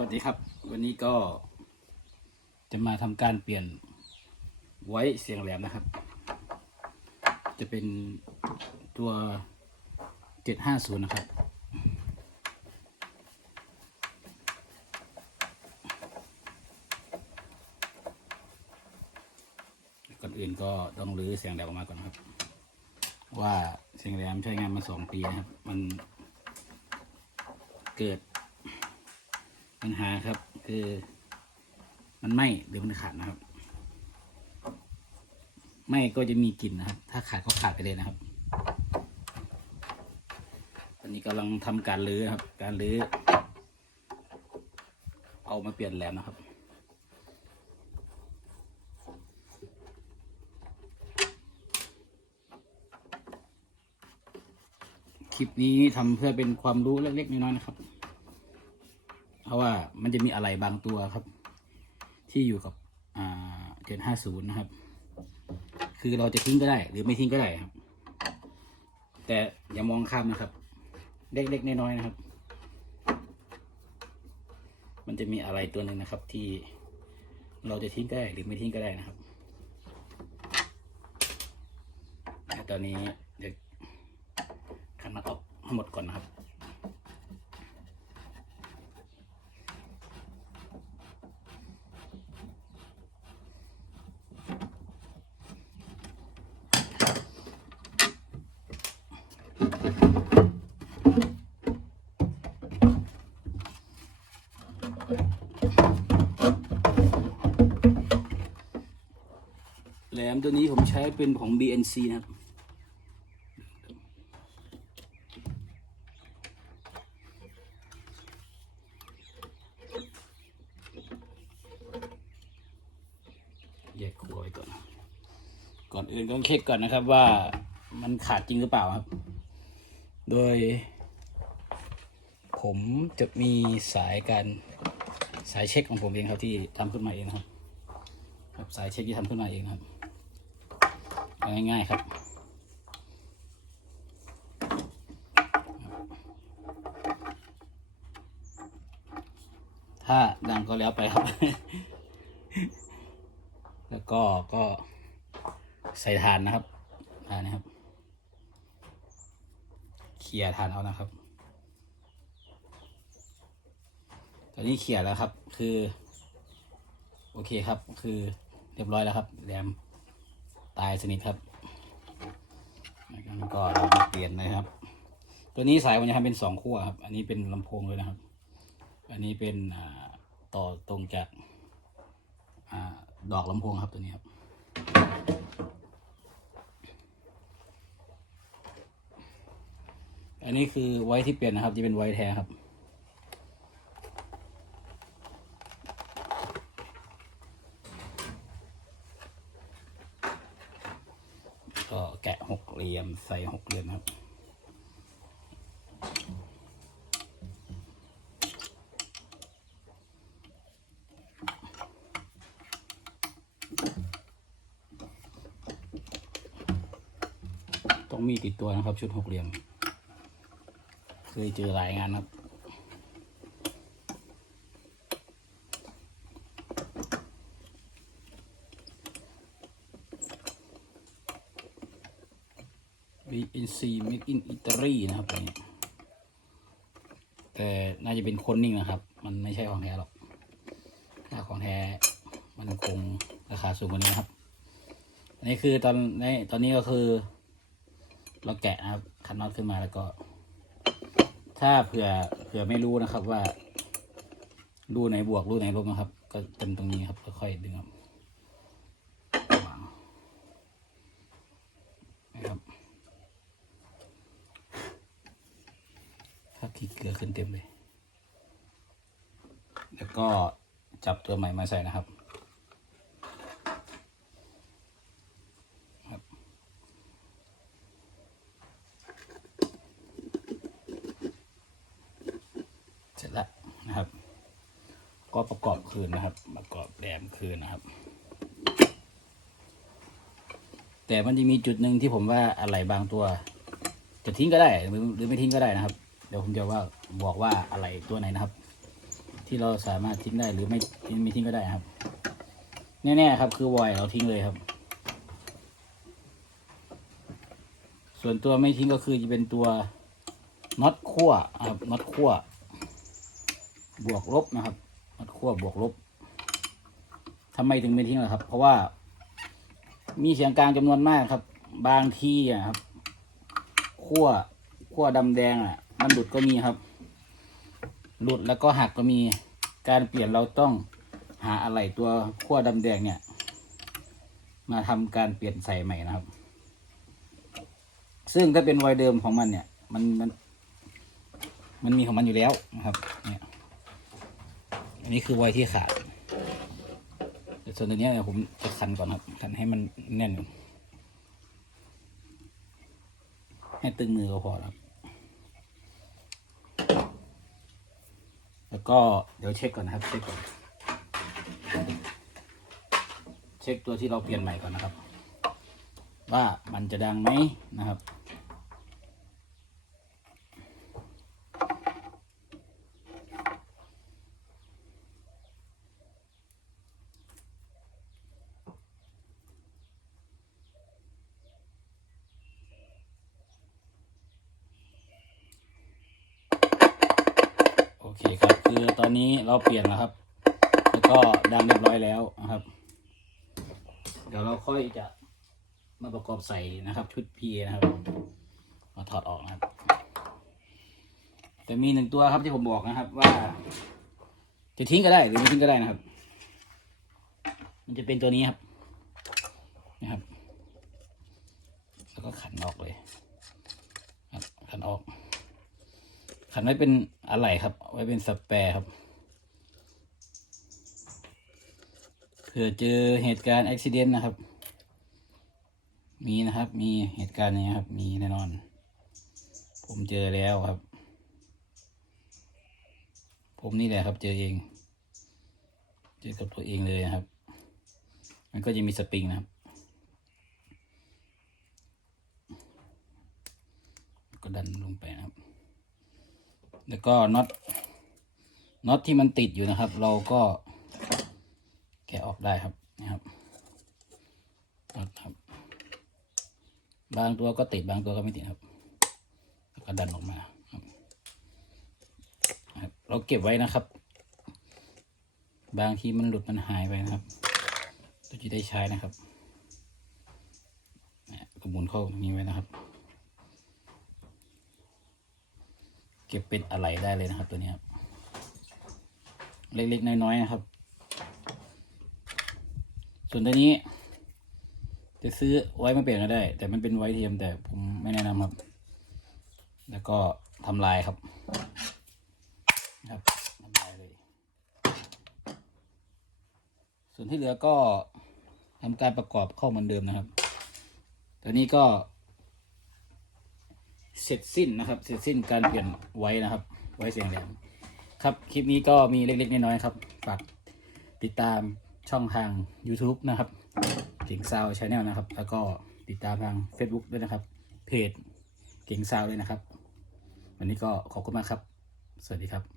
วัสดีครับ วันนี้ก็จะมาทำการเปลี่ยนไว้เสียงแหลมนะครับ จะเป็นตัว 750 นะครับ ก่อนอื่นก็ต้องรื้อเสียงแหลมออกมาก่อนครับ ว่าเสียงแหลมใช้งานมาสองปีนะครับ มันเกิด ปัญหาครับคือมันไหม้หรือมันขาดนะครับไหม้ก็จะมีกลิ่นนะครับ ถ้าขาดก็ขาดไปเลยนะครับตอนนี้กำลังทำการรื้อครับ การรื้อ เอามาเปลี่ยนแหลมนะครับคลิปนี้ทำเพื่อเป็นความรู้เล็กๆน้อยๆนะครับ เพราะว่ามันจะมีอะไรบางตัวครับ ที่อยู่กับอ่าเจ็ดห้าศูนย์นะครับ คือเราจะทิ้งก็ได้ หรือไม่ทิ้งก็ได้ครับ แต่อย่ามองข้ามนะครับ เล็กๆน้อยๆนะครับ มันจะมีอะไรตัวหนึ่งนะครับ ที่เราจะทิ้งก็ได้หรือไม่ทิ้งก็ได้นะครับตอนนี้เดี๋ยวขันน็อตออกให้หมดก่อนนะครับ มตัวนี้ผมใช้เป็นของ BNC นะครับแยกขัวไว้ก่อน ก่อนอื่นต้องเช็คก่อนนะครับว่ามันขาดจริงหรือเปล่าครับ โดย ผมจะมีสายการสายเช็คของผมเองครับที่ทำขึ้นมาเองครับครับสายเช็คที่ทำขึ้นมาเองนะครับ ง่ายๆครับ ถ้าดังก็แล้วไปครับ แล้วก็ก็ใส่ทานนะครับทานนะครับเคลียร์ทานเอานะครับ ตอนนี้เคลียแล้วครับ คือ โอเคครับ คือเรียบร้อยแล้วครับแรม ตายสนิทครับแล้วก็เรามาเปลี่ยนนะครับ ตัวนี้สายมันจะทำเป็นสองขั้วครับ อันนี้เป็นลำโพงเลยนะครับ อันนี้เป็นต่อตรงจากอดอกลำโพงครับตัวนี้ครับอันนี้คือไว้ที่เปลี่ยนนะครับ จะเป็นไว้แท้ครับ ก็ แกะหกเหลี่ยมใส่หกเหลี่ยมครับ ต้องมีติดตัวนะครับชุดหกเหลี่ยม เคยเจอหลายงานครับ BNC Made in Italy นะครับตัวนี้แต่น่าจะเป็นคนนิ่งนะครับ มันไม่ใช่ของแท้หรอก ถ้าของแท้มันคงราคาสูงกว่านี้นะครับ อันนี้คือตอนนี้ตอนนี้ก็คือ เราแกะนะครับคันน็อตขึ้นมาแล้วก็ ถ้าเผื่อเผื่อไม่รู้นะครับว่ารูไหนบวกรูไหนลบนะครับ ก็เต็มตรงนี้ครับค่อยๆดึงครับวางนะครับ ถ้า ขี้เกลือขึ้นเต็มเลย แล้วก็จับตัวใหม่มาใส่นะครับเสร็จแล้วนะครับ ก็ประกอบคืนนะครับ ประกอบแรมคืนนะครับ แต่มันจะมีจุดหนึ่งที่ผมว่าอะไรบางตัว จะทิ้งก็ได้หรือไม่ทิ้งก็ได้นะครับ เดี๋ยวผมจะว่าบอกว่าอะไรตัวไหนนะครับ ที่เราสามารถทิ้งได้หรือไม่ไม่ทิ้งก็ได้ครับ แน่ๆครับ คือวอยเราทิ้งเลยครับ ส่วนตัวไม่ทิ้งก็คือจะเป็นตัวน็อตขั้วครับน็อตขั้วบวกลบนะครับน็อตขั้วบวกลบทำไมถึงไม่ทิ้งล่ะครับ เพราะว่า มีเสียงกลางจำนวนมากครับ บางที่อะครับขั้วขั้วดำแดงอะ มันหลุดก็มีครับ หลุดแล้วก็หักก็มี การเปลี่ยนเราต้องหาอะไรตัวขั้วดำแดงเนี่ย มาทำการเปลี่ยนใส่ใหม่นะครับ ซึ่งถ้าเป็นวัยเดิมของมันเนี่ย มันมัน มันมีของมันอยู่แล้วนะครับเนี่ยอันนี้คือวัยที่ขาดแต่ส่วนตัวนี้เดี๋ยผมจะคันก่อนครับคันให้มันแน่นก่อนให้ตึงมือก็พอครับ แล้ว ก็เดี๋ยวเช็คก่อนนะครับ เช็คก่อน เช็คตัวที่เราเปลี่ยนใหม่ก่อนนะครับ ว่ามันจะดังไหมนะครับโอเคครับ คือตอนนี้เราเปลี่ยนแล้วครับ แล้วก็ดังเรียบร้อยแล้วนะครับ เดี๋ยวเราค่อยจะมาประกอบใส่นะครับ ชุด PA นะครับ มาถอดออกนะครับ แต่มีหนึ่งตัวครับที่ผมบอกนะครับว่า จะทิ้งก็ได้หรือไม่ทิ้งก็ได้นะครับ มันจะเป็นตัวนี้ครับนะครับ แล้วก็ขันออกเลยครับขันออก ขันไว้เป็นอะไรครับ ไว้เป็นสแปร์ครับ เผื่อเจอเหตุการณ์อุบิเหตุนะครับ มีนะครับ มีเหตุการณ์นี้ครับ มีแน่นอน ผมเจอแล้วครับ ผมนี่แหละครับเจอเอง เจอกับตัวเองเลยนะครับ มันก็จะมีสปริงนะครับก็ดันลงไปนะครับ แล้วก็น็อตน็อตที่มันติดอยู่นะครับ เราก็แกะออกได้ครับนะครับน็อตครับ บางตัวก็ติดบางตัวก็ไม่ติดครับแล้วก็ดันออกมาครับเราเก็บไว้นะครับ บางทีมันหลุดมันหายไปนะครับเราจะได้ใช้นะครับก็หมุนเข้าตรงนี้ไว้นะครับ เก็บเป็นอะไรได้เลยนะครับตัวนี้ครับ เล็กๆน้อยๆนะครับ ส่วนตัวนี้ จะซื้อไว้มาเปลี่ยนก็ได้ แต่มันเป็นไว้เทียมแต่ผมไม่แนะนำครับ แล้วก็ทำลายครับนะครับทำลายเลย ส่วนที่เหลือก็ทำการประกอบเข้าเหมือนเดิมนะครับตัวนี้ก็ เสร็จสิ้นนะครับ เสร็จสิ้นการเปลี่ยนไว้นะครับ ไว้เสียงแหลมครับคลิปนี้ก็มีเล็กๆน้อยๆครับฝากติดตามช่องทาง YouTube นะครับเก่งซาวชาแนลนะครับ แล้วก็ติดตามทาง Facebook ด้วยนะครับ เพจเก่งซาวด้วยนะครับ วันนี้ก็ขอบคุณมากครับ สวัสดีครับ